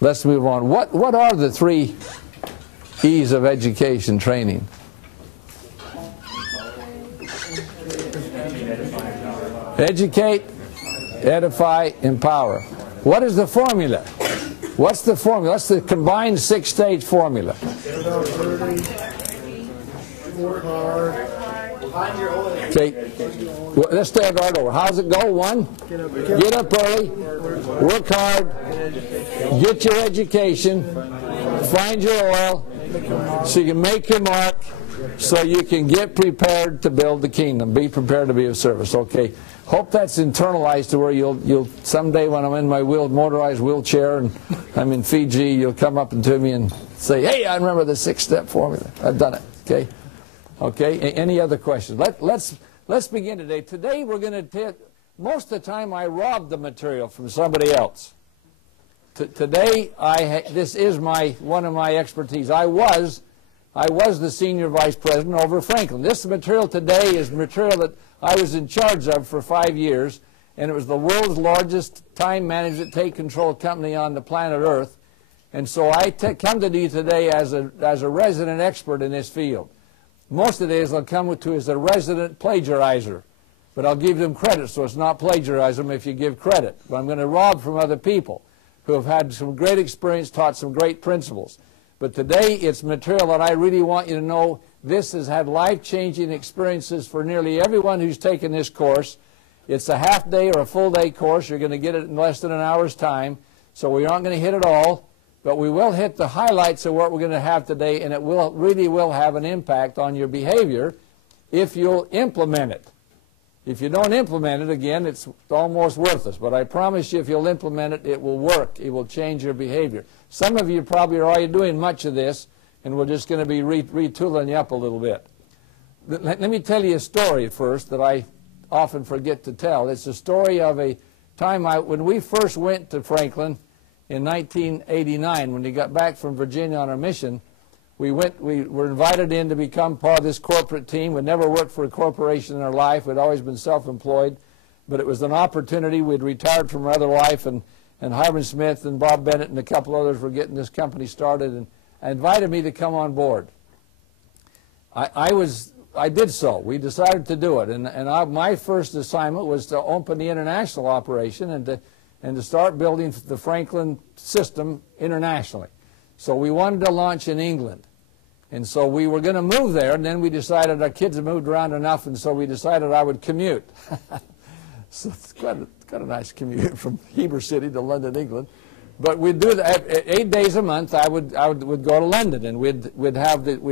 Let's move on. What are the 3 E's of education training? Educate, edify, empower. What is the formula? What's the formula? What's the combined 6-stage formula? Work hard. Okay, well, let's start right over. How's it go? 1, get up early, work hard, get your education, find your oil, so you can make your mark, so you can get prepared to build the kingdom. Be prepared to be of service. Okay. Hope that's internalized to where you'll someday, when I'm in my motorized wheelchair and I'm in Fiji, you'll come up to me and say, "Hey, I remember the 6-step formula. I've done it." Okay. Okay. Any other questions? Let's begin today. Today we're going to take. Most of the time I rob the material from somebody else. Today this is one of my expertise. I was the senior vice president over Franklin. This material today is material that I was in charge of for 5 years, and it was the world's largest time management take control company on the planet Earth. And so I come to you today as a resident expert in this field. Most of the days I'll come to as a resident plagiarizer, but I'll give them credit, so it's not plagiarism if you give credit. But I'm going to rob from other people who have had some great experience, taught some great principles. But today it's material that I really want you to know. This has had life-changing experiences for nearly everyone who's taken this course. It's a half-day or a full-day course. You're going to get it in less than an hour's time. So we aren't going to hit it all, but we will hit the highlights of what we're going to have today, and it really will have an impact on your behavior if you'll implement it. If you don't implement it, again, it's almost worthless. But I promise you, if you'll implement it, it will work. It will change your behavior. Some of you probably are already doing much of this, and we're just going to be retooling you up a little bit. Let me tell you a story first that I often forget to tell. It's a story of a time when we first went to Franklin in 1989, when we got back from Virginia on our mission. We were invited in to become part of this corporate team. We'd never worked for a corporation in our life. We'd always been self-employed. But it was an opportunity. We'd retired from our other life, and Hiram Smith and Bob Bennett and a couple others were getting this company started, and invited me to come on board. I did so. We decided to do it. My first assignment was to open the international operation and to start building the Franklin system internationally. So we wanted to launch in England. And so we were going to move there, and then we decided our kids had moved around enough, and so we decided I would commute. So it's quite a nice commute from Heber City to London, England. But we'd do that 8 days a month. I would go to London, and we'd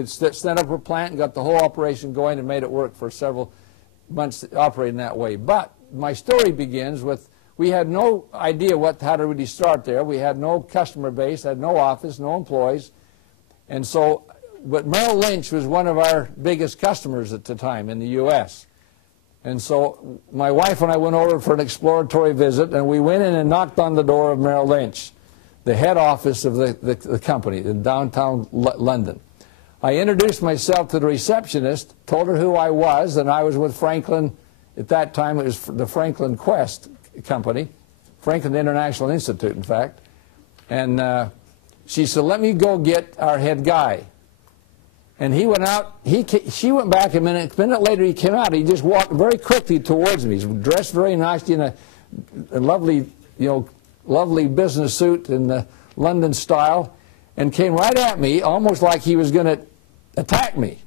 set up a plant and got the whole operation going and made it work for several months operating that way. But my story begins with, we had no idea how to really start there. We had no customer base, had no office, no employees. And so, but Merrill Lynch was one of our biggest customers at the time in the U.S. And so my wife and I went over for an exploratory visit, and we went in and knocked on the door of Merrill Lynch, the head office of the company in downtown London. I introduced myself to the receptionist, told her who I was, and I was with Franklin. At that time, it was the Franklin Quest company, Franklin International Institute, in fact. And she said, "Let me go get our head guy." And he went out. She went back a minute. A minute later, he came out. He just walked very quickly towards me. He's dressed very nicely in a lovely, lovely business suit in the London style, and came right at me, almost like he was going to attack me.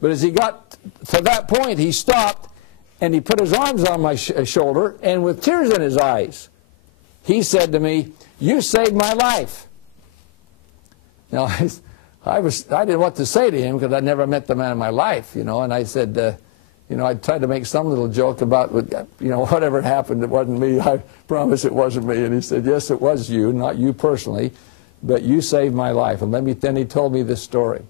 But as he got to that point, he stopped, and he put his arms on my shoulder, and with tears in his eyes, he said to me, "You saved my life." Now, I didn't know what to say to him because I'd never met the man in my life, and I said, I tried to make some little joke about, whatever happened, it wasn't me. I promise it wasn't me. And he said, "Yes, it was you, not you personally, but you saved my life." And then he told me this story.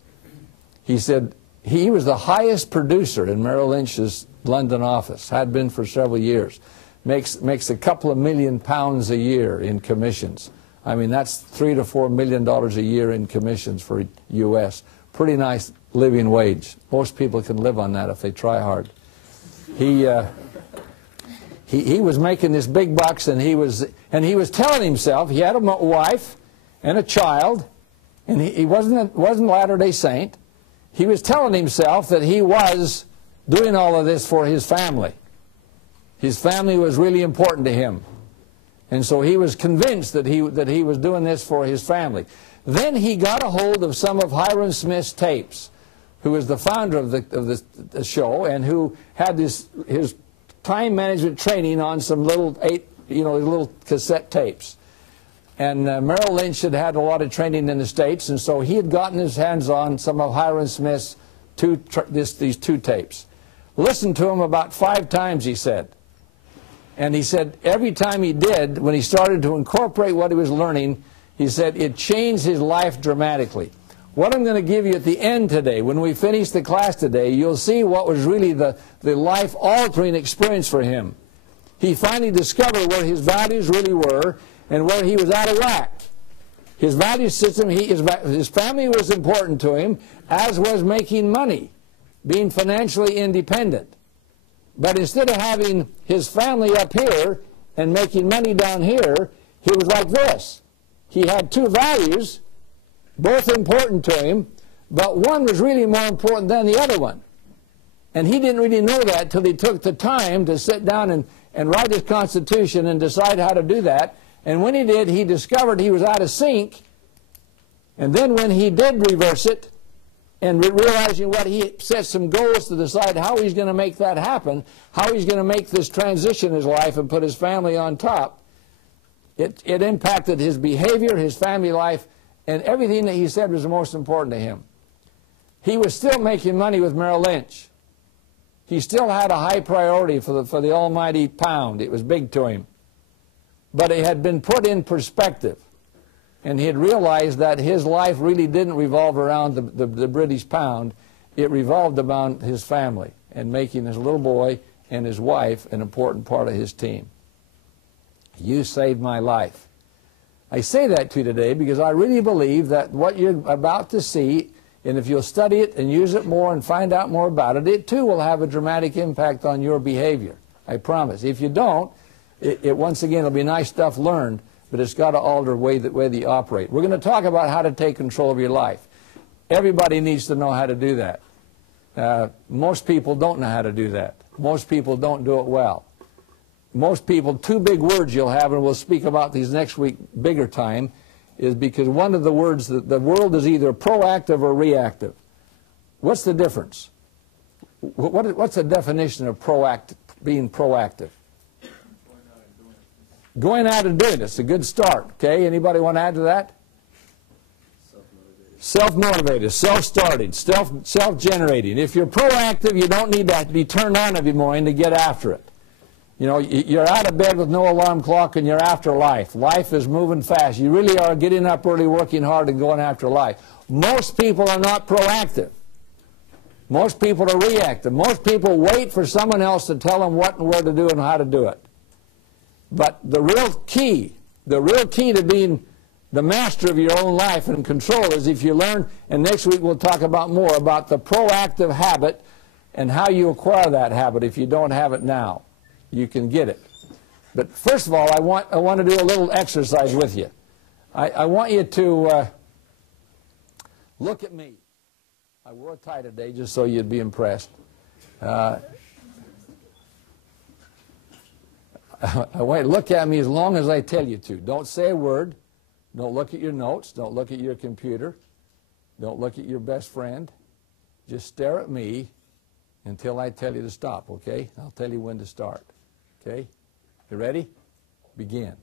He said he was the highest producer in Merrill Lynch's London office, had been for several years, makes a couple of £1 million a year in commissions. I mean, that's $3 to $4 million a year in commissions for U.S. Pretty nice living wage. Most people can live on that if they try hard. He he was making this big bucks, and he was telling himself, he had a wife and a child, and he wasn't Latter-day Saint. He was telling himself that he was doing all of this for his family. His family was really important to him. And so he was convinced that he was doing this for his family. Then he got a hold of some of Hiram Smith's tapes, who was the founder of the show, and who had his time management training on some little little cassette tapes. And Merrill Lynch had had a lot of training in the States, and so he had gotten his hands on some of Hiram Smith's these two tapes. Listened to them about 5 times, he said. And he said every time he did, when he started to incorporate what he was learning, he said it changed his life dramatically. What I'm going to give you at the end today, when we finish the class today, you'll see what was really the life-altering experience for him. He finally discovered where his values really were and where he was out of whack. His value system, his family was important to him, as was making money, being financially independent. But instead of having his family up here and making money down here, he was like this. He had 2 values, both important to him, but one was really more important than the other one. And he didn't really know that till he took the time to sit down and write his Constitution and decide how to do that. And when he did, he discovered he was out of sync. And then when he did reverse it, and realizing what he set some goals to decide how he's going to make that happen, how he's going to make this transition in his life and put his family on top, it impacted his behavior, his family life, and everything that he said was the most important to him. He was still making money with Merrill Lynch. He still had a high priority for the almighty pound. It was big to him. But it had been put in perspective. And he had realized that his life really didn't revolve around the British pound. It revolved around his family and making his little boy and his wife an important part of his team. You saved my life. I say that to you today because I really believe that what you're about to see, and if you'll study it and use it more and find out more about it, it too will have a dramatic impact on your behavior. I promise. If you don't, once again, it'll be nice stuff learned, but it's got to alter the way that you operate. We're going to talk about how to take control of your life. Everybody needs to know how to do that. Most people don't know how to do that. Most people don't do it well. Most people, 2 big words you'll have, and we'll speak about these next week bigger time, is because one of the words, the world is either proactive or reactive. What's the difference? What's the definition of being proactive? Going out and doing it. It's a good start. Okay, anybody want to add to that? Self-motivated, self-starting, self-generating. If you're proactive, you don't need to be turned on every morning to get after it. You know, you're out of bed with no alarm clock and you're after life. Life is moving fast. You really are getting up early, working hard, and going after life. Most people are not proactive. Most people are reactive. Most people wait for someone else to tell them what and where to do and how to do it. But the real key to being the master of your own life and control is if you learn, and next week we'll talk about more about the proactive habit and how you acquire that habit if you don't have it now. You can get it. But first of all, I want to do a little exercise with you. I want you to look at me. I wore a tie today just so you'd be impressed. I want you to look at me as long as I tell you to. Don't say a word. Don't look at your notes. Don't look at your computer. Don't look at your best friend. Just stare at me until I tell you to stop, okay? I'll tell you when to start, okay? You ready? Begin.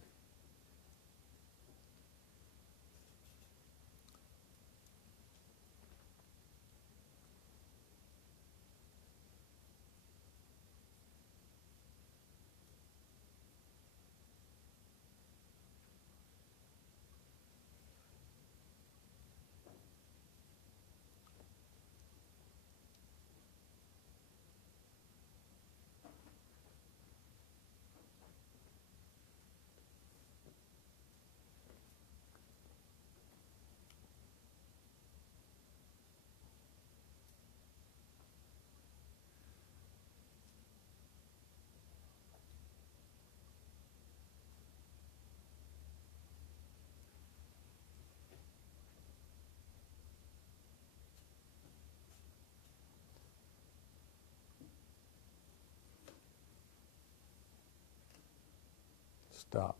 Stop.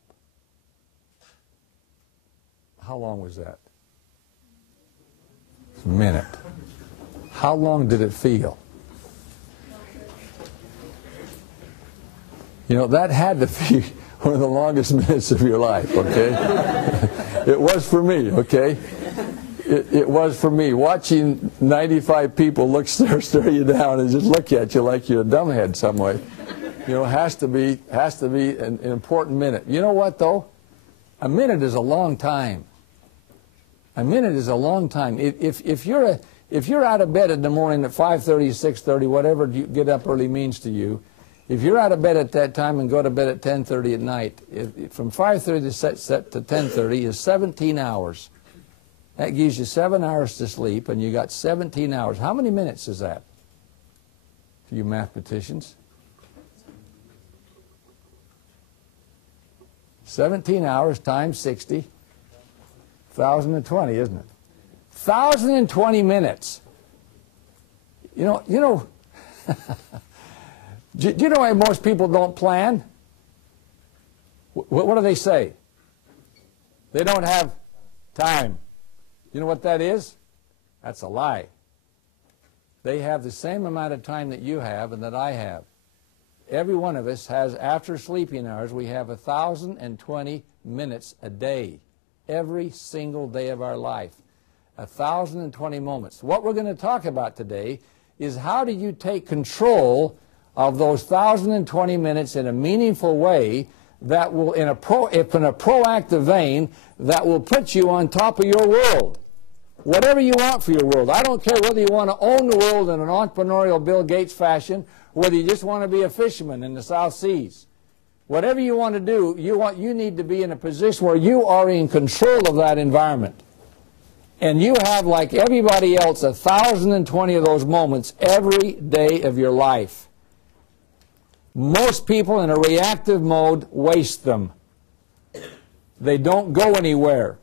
How long was that? A minute. How long did it feel? You know, that had to be one of the longest minutes of your life, okay? It was for me, okay? It was for me. Watching 95 people stare you down and just look at you like you're a dumbhead some way, you know, has to be an important minute. You know what, though? A minute is a long time. A minute is a long time. If you're out of bed in the morning at 5:30, 6:30, whatever you get up early means to you, if you're out of bed at that time and go to bed at 10:30 at night, from 5:30 to 10:30 is 17 hours. That gives you 7 hours to sleep, and you got 17 hours. How many minutes is that for you mathematicians? 17 hours times 60, 1,020, isn't it? 1,020 minutes. You know, do you know why most people don't plan? What do they say? They don't have time. You know what that is? That's a lie. They have the same amount of time that you have and that I have. Every one of us has, after sleeping hours, we have 1,020 minutes a day. Every single day of our life. 1,020 moments. What we're going to talk about today is how do you take control of those 1,020 minutes in a meaningful way that will, in a proactive vein, that will put you on top of your world. Whatever you want for your world. I don't care whether you want to own the world in an entrepreneurial Bill Gates fashion, whether you just want to be a fisherman in the South Seas. Whatever you want to do, you need to be in a position where you are in control of that environment. And you have, like everybody else, 1,020 of those moments every day of your life. Most people in a reactive mode waste them. They don't go anywhere.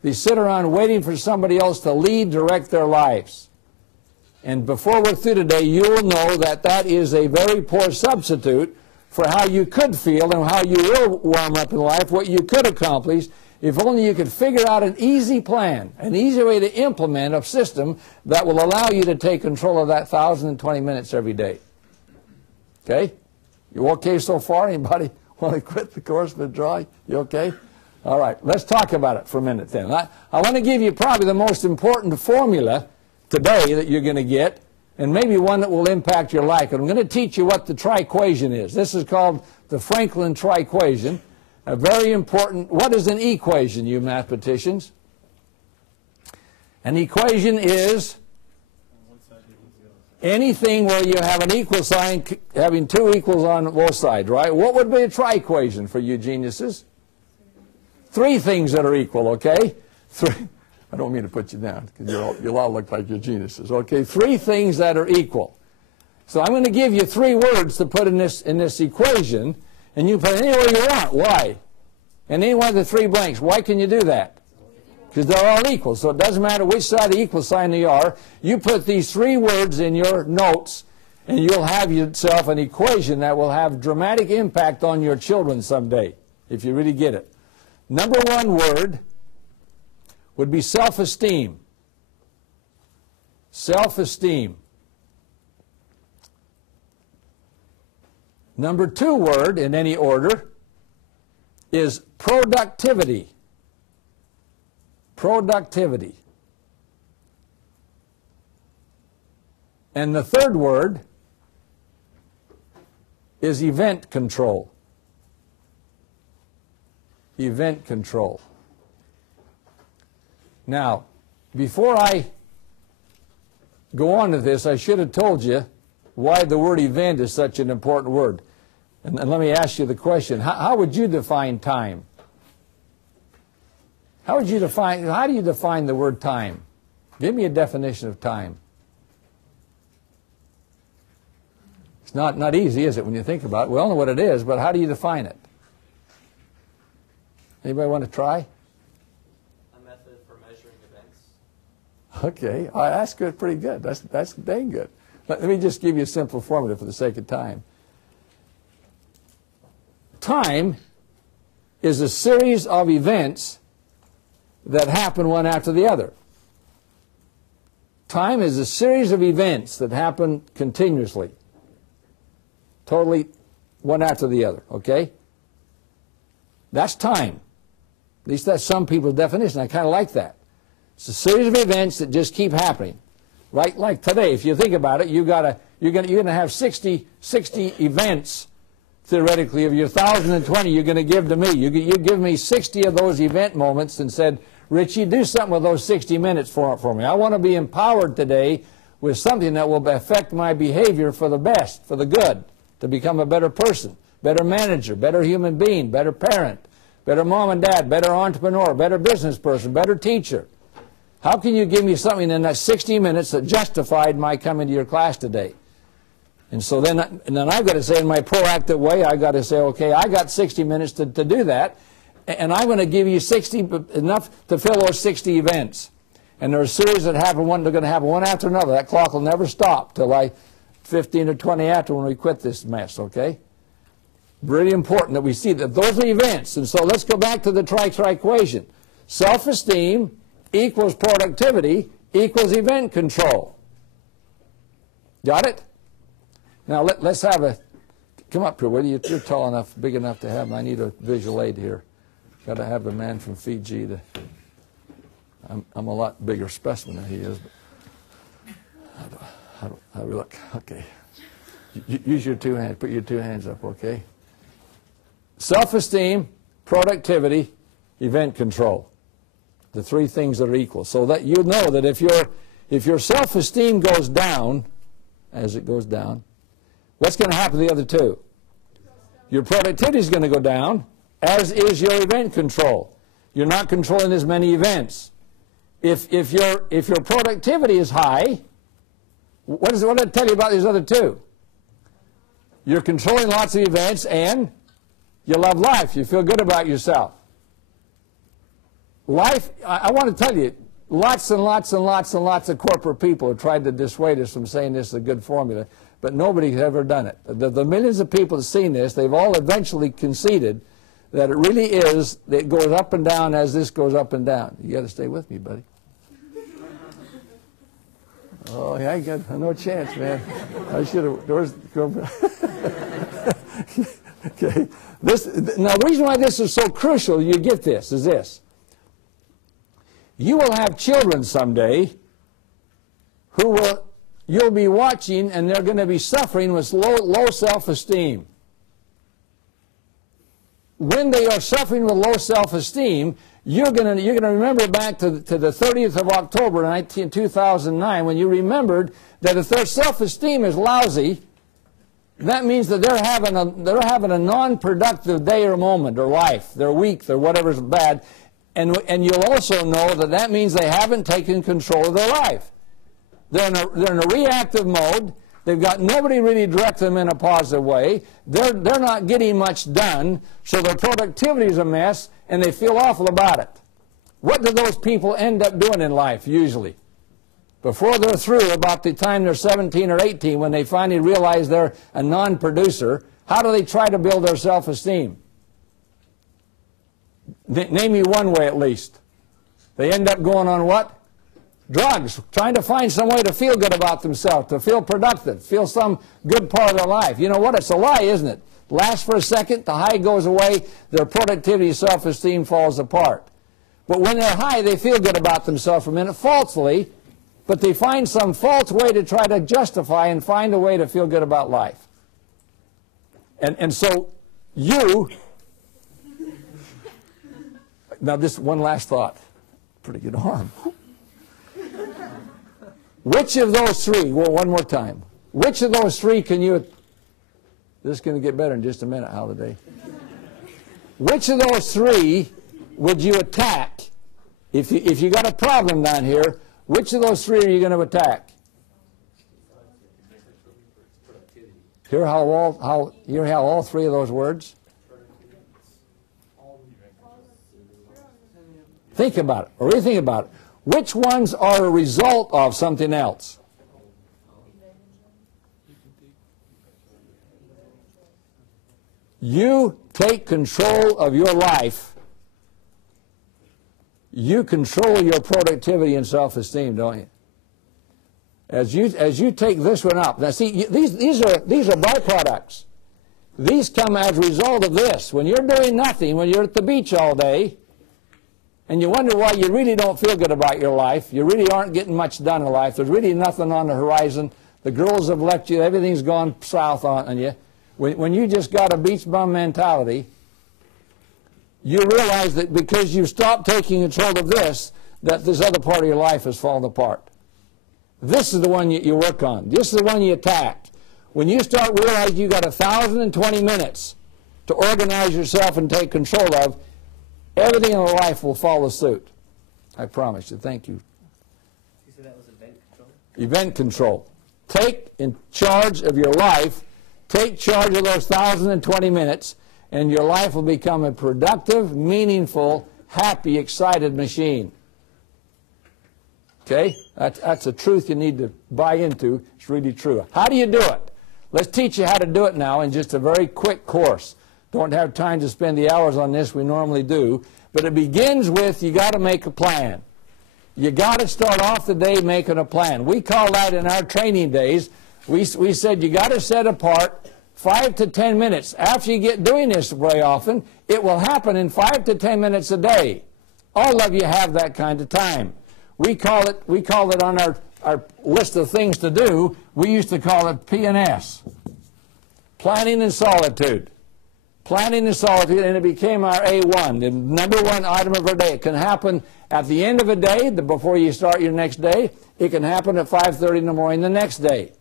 They sit around waiting for somebody else to lead, direct their lives. And before we're through today, you'll know that that is a very poor substitute for how you could feel and how you will warm up in life, what you could accomplish, if only you could figure out an easy plan, an easy way to implement a system that will allow you to take control of that 1,020 minutes every day. Okay? You okay so far? Anybody want to quit the course withdraw? You okay? All right, let's talk about it for a minute then. I want to give you probably the most important formula today that you're going to get, and maybe one that will impact your life. And I'm going to teach you what the tri-equation is. This is called the Franklin tri-equation. A very important, what is an equation, you mathematicians? An equation is anything where you have an equal sign having two equals on both sides, right? What would be a tri-equation for you geniuses? Three things that are equal, okay? I don't mean to put you down, because you'll all look like you're geniuses, okay? Three things that are equal. So I'm going to give you three words to put in this equation, and you put anywhere you want. Why? And any one of the three blanks. Why can you do that? Because they're all equal, so it doesn't matter which side of the equal sign they are. You put these three words in your notes, and you'll have yourself an equation that will have dramatic impact on your children someday, if you really get it. Number one word would be self-esteem. Self-esteem. Number two word, in any order, is productivity. Productivity. And the third word is event control. Event control. Now, before I go on to this, I should have told you why the word event is such an important word. And let me ask you the question, how would you define time? How do you define the word time? Give me a definition of time. It's not easy, is it, when you think about it? We all know what it is, but how do you define it? Anybody want to try? A method for measuring events. Okay, that's good, pretty good. That's dang good. Let me just give you a simple formula for the sake of time. Time is a series of events that happen one after the other. Time is a series of events that happen continuously, totally one after the other, okay? That's time. At least that's some people's definition. I kind of like that. It's a series of events that just keep happening. Right? Like today, if you think about it, you're going to have 60 events, theoretically, of your 1,020 you're going to give to me. You give me 60 of those event moments and said, Richie, do something with those 60 minutes for me. I want to be empowered today with something that will affect my behavior for the best, for the good, to become a better person, better manager, better human being, better parent, better mom and dad, better entrepreneur, better business person, better teacher. How can you give me something in that 60 minutes that justified my coming to your class today? And so then I've got to say, in my proactive way, I've got to say, okay, I got 60 minutes to do that, and I'm going to give you 60, enough to fill those 60 events. And there are a series that happen, they're going to happen one after another. That clock will never stop till 15 or 20 after when we quit this mess, okay? Really important that we see that those are events. And so let's go back to the tri equation. Self-esteem equals productivity equals event control. Got it? Now let's have a, come up here, will you? You're tall enough, big enough to have, I need a visual aid here. Got to have the man from Fiji to, I'm a lot bigger specimen than he is, but how do we look? Okay. Use your two hands, put your two hands up, okay? Self-esteem, productivity, event control. The three things that are equal. So that you know that if your self-esteem goes down, as it goes down, what's going to happen to the other two? Your productivity is going to go down, as is your event control. You're not controlling as many events. If your productivity is high, what did I tell you about these other two? You're controlling lots of events, and you love life. You feel good about yourself. Life, I want to tell you, lots and lots and lots and lots of corporate people have tried to dissuade us from saying this is a good formula, but nobody has ever done it. The millions of people that have seen this, they've all eventually conceded that it really is, it goes up and down as this goes up and down. You got to stay with me, buddy. Oh, yeah, I got no chance, man. I should have. Okay. Now, the reason why this is so crucial, you get this, is this. You will have children someday who you'll be watching, and they're going to be suffering with low self-esteem. When they are suffering with low self-esteem, you're going to remember back to the 30th of October 2009 when you remembered that if their self-esteem is lousy, that means that they're having a non-productive day or moment or life. They're weak, they're whatever's bad. And you'll also know that that means they haven't taken control of their life. They're in a reactive mode. They've got nobody really direct them in a positive way. They're not getting much done, so their productivity is a mess, and they feel awful about it. What do those people end up doing in life, usually? Before they're through, about the time they're 17 or 18, when they finally realize they're a non-producer, how do they try to build their self-esteem? Name me one way at least. They end up going on what? Drugs. Trying to find some way to feel good about themselves, to feel productive, feel some good part of their life. You know what? It's a lie, isn't it? Lasts for a second, the high goes away, their productivity, self-esteem falls apart. But when they're high, they feel good about themselves for a minute, falsely, but they find some false way to try to justify and find a way to feel good about life. And so you... Now, this one last thought. Pretty good arm. Which of those three, well, one more time. Which of those three can you, this is going to get better in just a minute, Holiday. Which of those three would you attack? If you got a problem down here, which of those three are you going to attack? Hear how all three of those words? Think about it, or really think about it. Which ones are a result of something else? You take control of your life, you control your productivity and self-esteem, don't you? As you take this one up, now see, these are byproducts. These come as a result of this. When you're doing nothing, when you're at the beach all day, and you wonder why you really don't feel good about your life, you really aren't getting much done in life, there's really nothing on the horizon, the girls have left you, everything's gone south on you. When you just got a beach bum mentality, you realize that because you stopped taking control of this, that this other part of your life has fallen apart. This is the one you work on. This is the one you attack. When you start realizing you got 1,020 minutes to organize yourself and take control of, everything in life will follow suit. I promise you. Thank you. You said that was event control? Event control. Take in charge of your life. Take charge of those 1,020 minutes, and your life will become a productive, meaningful, happy, excited machine. Okay? That's a truth you need to buy into. It's really true. How do you do it? Let's teach you how to do it now in just a very quick course. Don't have time to spend the hours on this we normally do, but it begins with you got to make a plan. You got to start off the day making a plan. We call that in our training days, we said you got to set apart 5 to 10 minutes. After you get doing this very often, it will happen in 5 to 10 minutes a day. All of you have that kind of time. We call it on our list of things to do, we used to call it P&S. Planning in solitude. Planning in solitude, and it became our A1, the number one item of our day. It can happen at the end of a day, before you start your next day. It can happen at 5:30 in the morning the next day.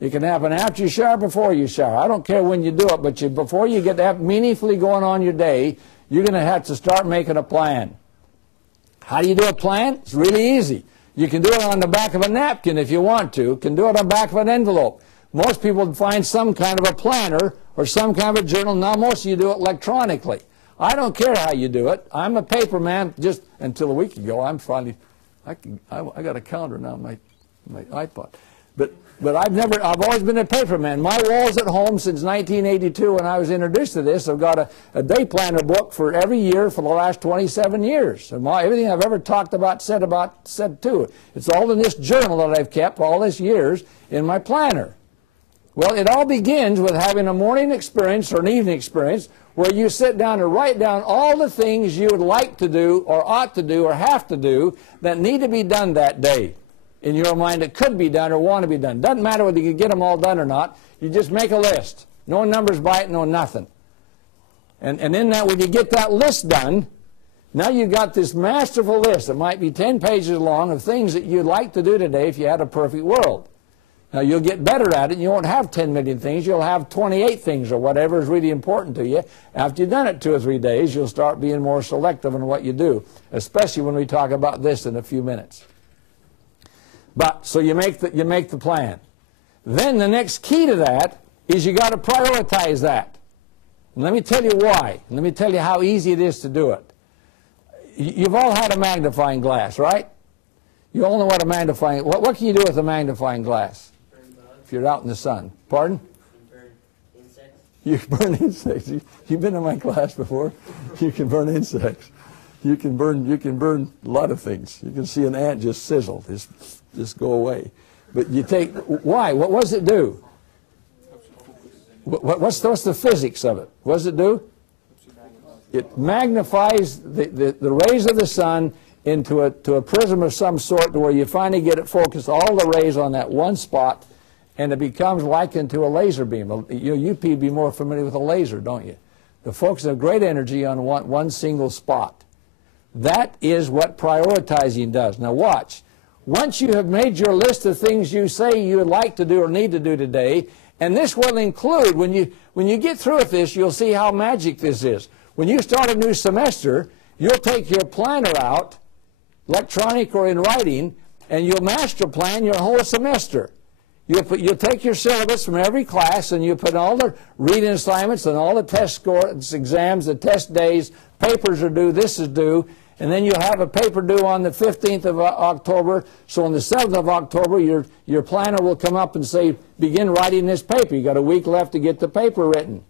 It can happen after you shower, before you shower. I don't care when you do it, but before you get that meaningfully going on your day, you're going to have to start making a plan. How do you do a plan? It's really easy. You can do it on the back of a napkin if you want to. You can do it on the back of an envelope. Most people find some kind of a planner or some kind of a journal. Now most of you do it electronically. I don't care how you do it. I'm a paper man. Just until a week ago, I got a calendar now on my iPod. But I've always been a paper man. My walls at home since 1982 when I was introduced to this, I've got a day planner book for every year for the last 27 years. And everything I've ever talked about, said too. It's all in this journal that I've kept all these years in my planner. Well, it all begins with having a morning experience or an evening experience where you sit down and write down all the things you would like to do or ought to do or have to do that need to be done that day. In your mind, it could be done or want to be done. Doesn't matter whether you can get them all done or not. You just make a list. No numbers by it, no nothing. And in that, when you get that list done, now you've got this masterful list that might be 10 pages long of things that you'd like to do today if you had a perfect world. Now, you'll get better at it, and you won't have 10 million things. You'll have 28 things or whatever is really important to you. After you've done it 2 or 3 days, you'll start being more selective in what you do, especially when we talk about this in a few minutes. So you make the plan. Then the next key to that is you got to prioritize that. And let me tell you why. And let me tell you how easy it is to do it. You've all had a magnifying glass, right? You all know what a magnifying... What can you do with a magnifying glass? If you're out in the sun. Pardon? You burn insects. You've been in my class before. You can burn insects. You can burn a lot of things. You can see an ant just sizzle, just go away. But you take... Why? What does it do? What's the physics of it? What does it do? It magnifies the rays of the sun into a prism of some sort to where you finally get it focused, all the rays on that one spot, and it becomes likened to a laser beam. You'd be more familiar with a laser, don't you? The focus of great energy on one single spot. That is what prioritizing does. Now watch. Once you have made your list of things you say you would like to do or need to do today, and this will include, when you get through with this, you'll see how magic this is. When you start a new semester, you'll take your planner out, electronic or in writing, and you'll master plan your whole semester. You'll take your syllabus from every class, and you put all the reading assignments and all the test scores, exams, the test days, papers are due, this is due, and then you'll have a paper due on the 15th of October. So on the 7th of October, your planner will come up and say, begin writing this paper. You've got a week left to get the paper written.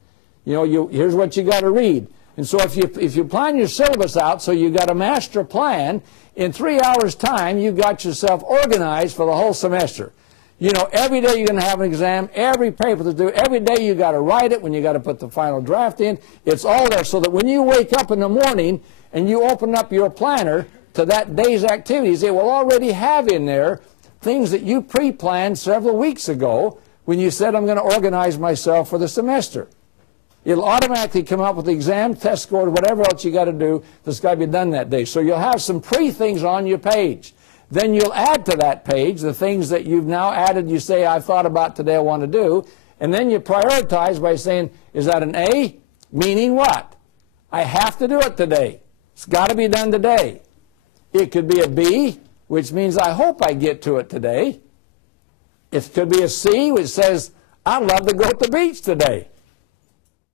You know, here's what you got to read. And so if you plan your syllabus out so you got a master plan, in 3 hours' time, you got yourself organized for the whole semester. You know, every day you're going to have an exam, every paper to do, every day you got to write it when you got to put the final draft in. It's all there so that when you wake up in the morning and you open up your planner to that day's activities, it will already have in there things that you pre-planned several weeks ago when you said, I'm going to organize myself for the semester. It'll automatically come up with the exam, test score, whatever else you got to do that's got to be done that day. So you'll have some pre-things on your page. Then you'll add to that page the things that you've now added, you say, I've thought about today, I want to do. And then you prioritize by saying, is that an A? Meaning what? I have to do it today. It's got to be done today. It could be a B, which means I hope I get to it today. It could be a C, which says, I'd love to go to the beach today.